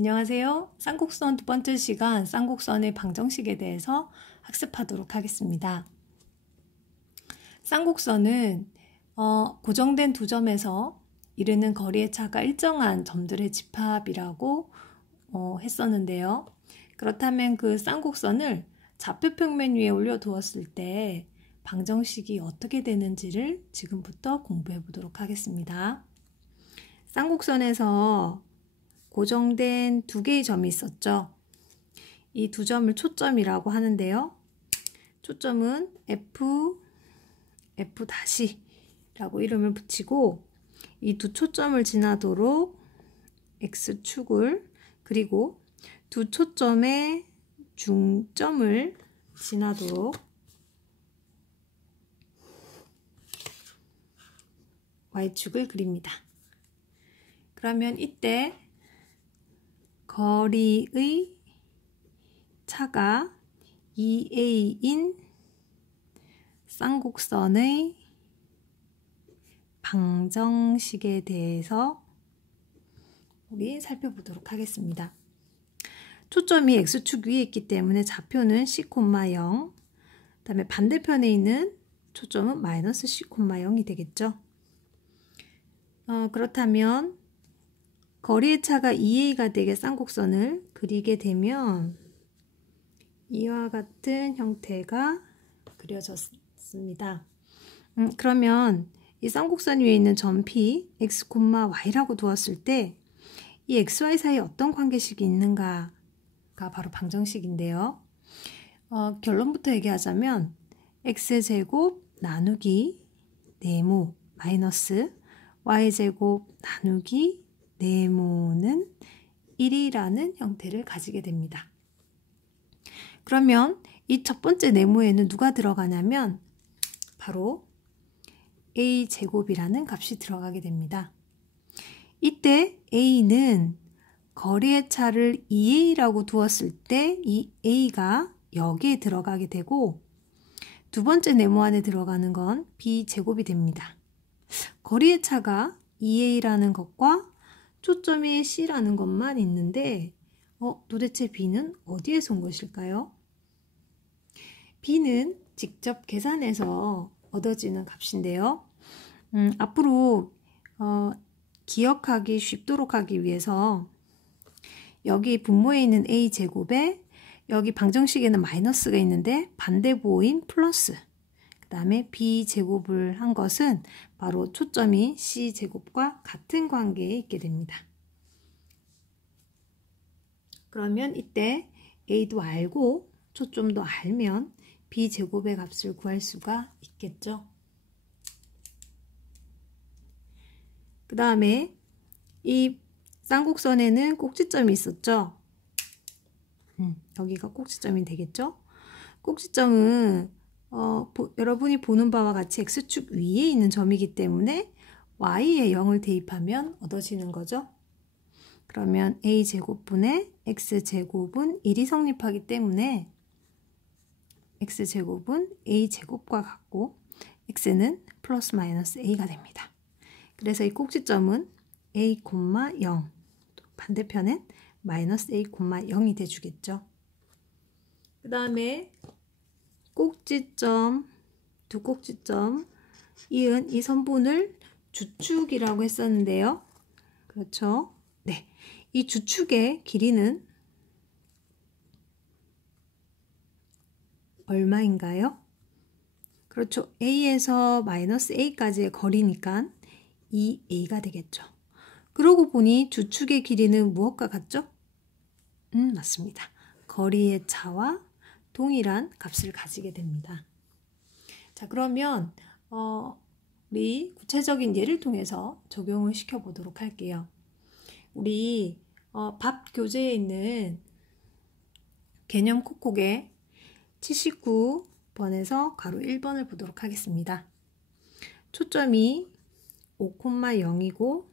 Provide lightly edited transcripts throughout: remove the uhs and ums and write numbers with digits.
안녕하세요. 쌍곡선 두 번째 시간 쌍곡선의 방정식에 대해서 학습하도록 하겠습니다. 쌍곡선은 고정된 두 점에서 이르는 거리의 차가 일정한 점들의 집합이라고 했었는데요. 그렇다면 그 쌍곡선을 좌표평면 위에 올려두었을 때 방정식이 어떻게 되는지를 지금부터 공부해 보도록 하겠습니다. 쌍곡선에서 고정된 두 개의 점이 있었죠. 이 두 점을 초점이라고 하는데요. 초점은 F'라고 이름을 붙이고 이 두 초점을 지나도록 X축을 그리고 두 초점의 중점을 지나도록 Y축을 그립니다. 그러면 이때 거리의 차가 2a인 쌍곡선의 방정식에 대해서 우리 살펴보도록 하겠습니다. 초점이 X축 위에 있기 때문에 좌표는 C, 0, 그 다음에 반대편에 있는 초점은 마이너스 C, 0이 되겠죠. 그렇다면 거리의 차가 2a가 되게 쌍곡선을 그리게 되면 이와 같은 형태가 그려졌습니다. 그러면 이 쌍곡선 위에 있는 점 P, X, Y라고 두었을 때 이 X, Y 사이에 어떤 관계식이 있는가가 바로 방정식인데요. 결론부터 얘기하자면 X제곱 나누기 네모 마이너스 Y제곱 나누기 네모는 1이라는 형태를 가지게 됩니다. 그러면 이 첫 번째 네모에는 누가 들어가냐면 바로 A제곱이라는 값이 들어가게 됩니다. 이때 A는 거리의 차를 2A라고 두었을 때 이 A가 여기에 들어가게 되고 두 번째 네모 안에 들어가는 건 B제곱이 됩니다. 거리의 차가 2A라는 것과 초점이 C라는 것만 있는데 도대체 B는 어디에서 온 것일까요? B는 직접 계산해서 얻어지는 값인데요. 앞으로 기억하기 쉽도록 하기 위해서 여기 분모에 있는 A제곱에 여기 방정식에는 마이너스가 있는데 반대부호인 플러스 그 다음에 B제곱을 한 것은 바로 초점이 C제곱과 같은 관계에 있게 됩니다. 그러면 이때 A도 알고 초점도 알면 B제곱의 값을 구할 수가 있겠죠. 그 다음에 이 쌍곡선에는 꼭지점이 있었죠. 여기가 꼭지점이 되겠죠. 꼭지점은 여러분이 보는 바와 같이 X축 위에 있는 점이기 때문에 Y에 0을 대입하면 얻어지는 거죠. 그러면 A제곱분의 X제곱은 1이 성립하기 때문에 X제곱은 A제곱과 같고 X는 플러스 마이너스 A가 됩니다. 그래서 이 꼭지점은 A, 0 반대편엔 마이너스 A, 0이 돼주겠죠. 그 다음에 꼭지점, 두 꼭지점 이은 이 선분을 주축이라고 했었는데요. 그렇죠? 네, 이 주축의 길이는 얼마인가요? 그렇죠. A에서 마이너스 A까지의 거리니까 2A가 되겠죠. 그러고 보니 주축의 길이는 무엇과 같죠? 맞습니다. 거리의 차와 동일한 값을 가지게 됩니다. 자, 그러면 우리 구체적인 예를 통해서 적용을 시켜보도록 할게요. 우리 밥 교재에 있는 개념 콕콕의 79번에서 가로 1번을 보도록 하겠습니다. 초점이 5,0이고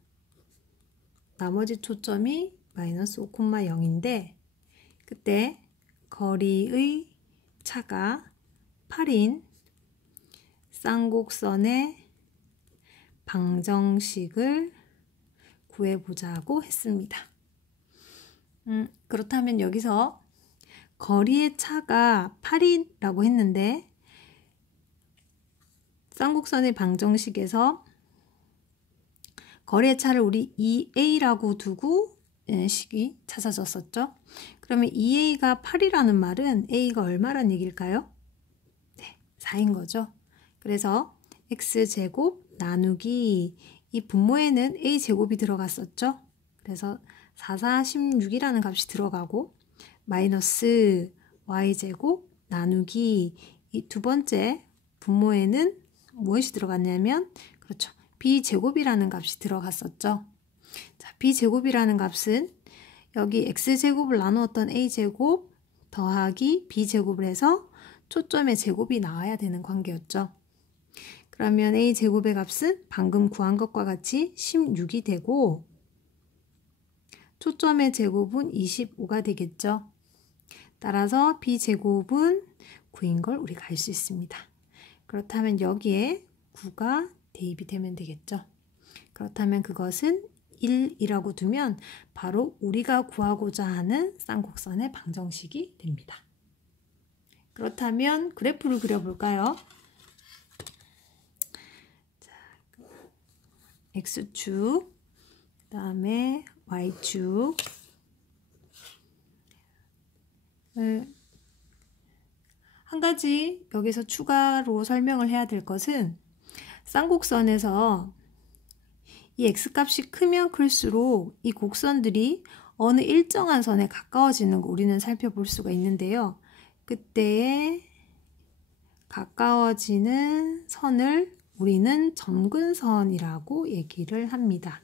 나머지 초점이 마이너스 5,0인데 그때 거리의 차가 8인 쌍곡선의 방정식을 구해보자고 했습니다. 그렇다면 여기서 거리의 차가 8이라고 했는데 쌍곡선의 방정식에서 거리의 차를 우리 2a라고 두고 식이 찾아졌었죠. 그러면 2a가 8이라는 말은 a가 얼마란 얘기일까요? 네, 4인 거죠. 그래서 x제곱 나누기 이 분모에는 a제곱이 들어갔었죠. 그래서 4, 4, 16이라는 값이 들어가고 마이너스 y제곱 나누기 이 두 번째 분모에는 무엇이 들어갔냐면 그렇죠. b제곱이라는 값이 들어갔었죠. 자, b제곱이라는 값은 여기 x제곱을 나누었던 a제곱 더하기 b제곱을 해서 초점의 제곱이 나와야 되는 관계였죠. 그러면 a제곱의 값은 방금 구한 것과 같이 16이 되고 초점의 제곱은 25가 되겠죠. 따라서 b제곱은 9인 걸 우리가 알 수 있습니다. 그렇다면 여기에 9가 대입이 되면 되겠죠. 그렇다면 그것은 1이라고 두면 바로 우리가 구하고자 하는 쌍곡선의 방정식이 됩니다. 그렇다면 그래프를 그려볼까요? 자, X축, 그 다음에 Y축, 한 가지 여기서 추가로 설명을 해야 될 것은 쌍곡선에서 이 x값이 크면 클수록 이 곡선들이 어느 일정한 선에 가까워지는 거 우리는 살펴볼 수가 있는데요. 그때에 가까워지는 선을 우리는 점근선이라고 얘기를 합니다.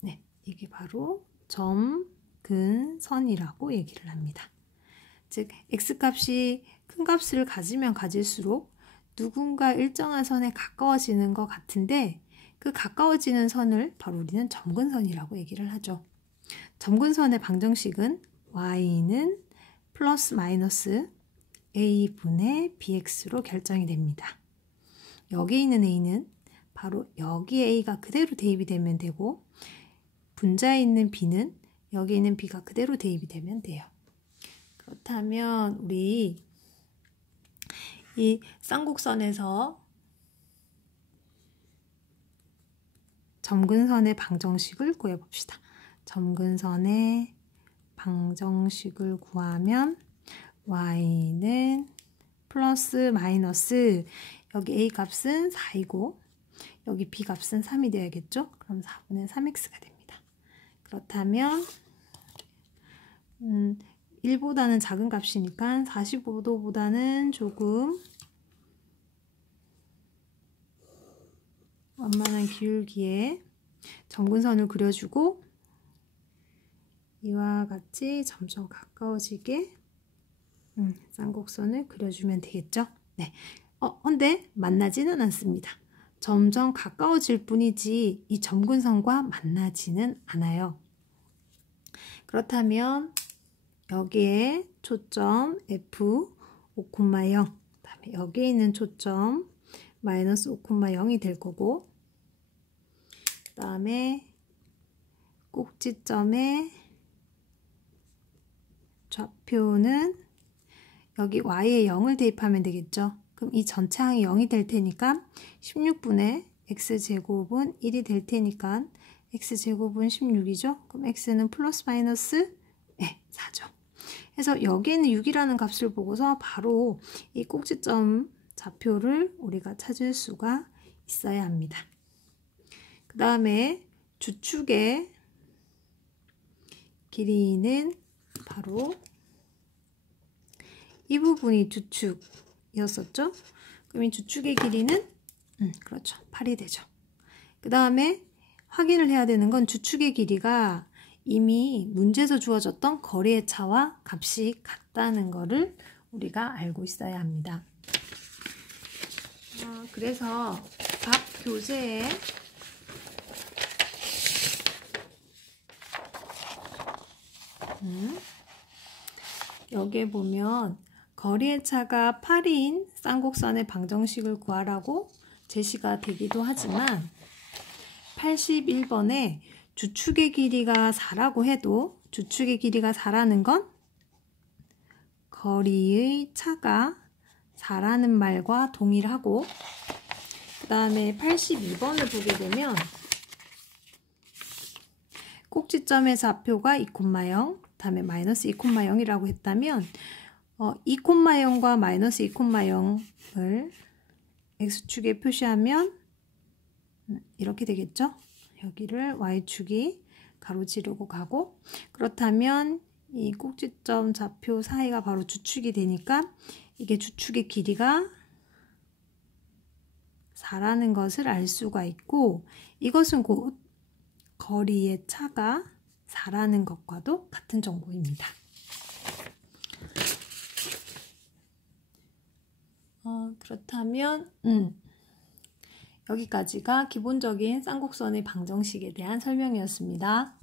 네, 이게 바로 점근선이라고 얘기를 합니다. 즉 x값이 큰 값을 가지면 가질수록 누군가 일정한 선에 가까워지는 것 같은데 그 가까워지는 선을 바로 우리는 점근선이라고 얘기를 하죠. 점근선의 방정식은 y는 플러스 마이너스 a분의 bx로 결정이 됩니다. 여기 있는 a는 바로 여기 a가 그대로 대입이 되면 되고 분자에 있는 b는 여기 있는 b가 그대로 대입이 되면 돼요. 그렇다면 우리 이 쌍곡선에서 점근선의 방정식을 구해봅시다. 점근선의 방정식을 구하면 y는 플러스 마이너스 여기 a 값은 4이고 여기 b 값은 3이 되어야겠죠? 그럼 4분의 3x가 됩니다. 그렇다면 1보다는 작은 값이니까 45도보다는 조금 완만한 기울기에 점근선을 그려주고 이와 같이 점점 가까워지게 쌍곡선을 그려주면 되겠죠? 네. 근데 만나지는 않습니다. 점점 가까워질 뿐이지 이 점근선과 만나지는 않아요. 그렇다면 여기에 초점 f 5,0 그다음에 여기에 있는 초점 마이너스 5,0이 될 거고 그 다음에 꼭지점의 좌표는 여기 y에 0을 대입하면 되겠죠. 그럼 이 전체 항이 0이 될 테니까 16분의 x제곱은 1이 될 테니까 x제곱은 16이죠. 그럼 x는 플러스 마이너스 4죠. 그래서 여기에는 6이라는 값을 보고서 바로 이 꼭지점 좌표를 우리가 찾을 수가 있어야 합니다. 그 다음에 주축의 길이는 바로 이 부분이 주축이었었죠. 그럼 이 주축의 길이는 그렇죠. 8이 되죠. 그 다음에 확인을 해야 되는 건 주축의 길이가 이미 문제에서 주어졌던 거리의 차와 값이 같다는 거를 우리가 알고 있어야 합니다. 그래서 각 교재에 여기에 보면 거리의 차가 8인 쌍곡선의 방정식을 구하라고 제시가 되기도 하지만 81번에 주축의 길이가 4라고 해도 주축의 길이가 4라는 건 거리의 차가 4라는 말과 동일하고, 그 다음에 82번을 보게 되면 꼭지점의 좌표가 2,0, 그 다음에 마이너스 2,0이라고 했다면 2,0과 마이너스 2,0을 x축에 표시하면 이렇게 되겠죠? 여기를 y축이 가로지르고 가고, 그렇다면 이 꼭지점 좌표 사이가 바로 주축이 되니까 이게 주축의 길이가 4라는 것을 알 수가 있고, 이것은 곧 거리의 차가 4라는 것과도 같은 정보입니다. 그렇다면 여기까지가 기본적인 쌍곡선의 방정식에 대한 설명이었습니다.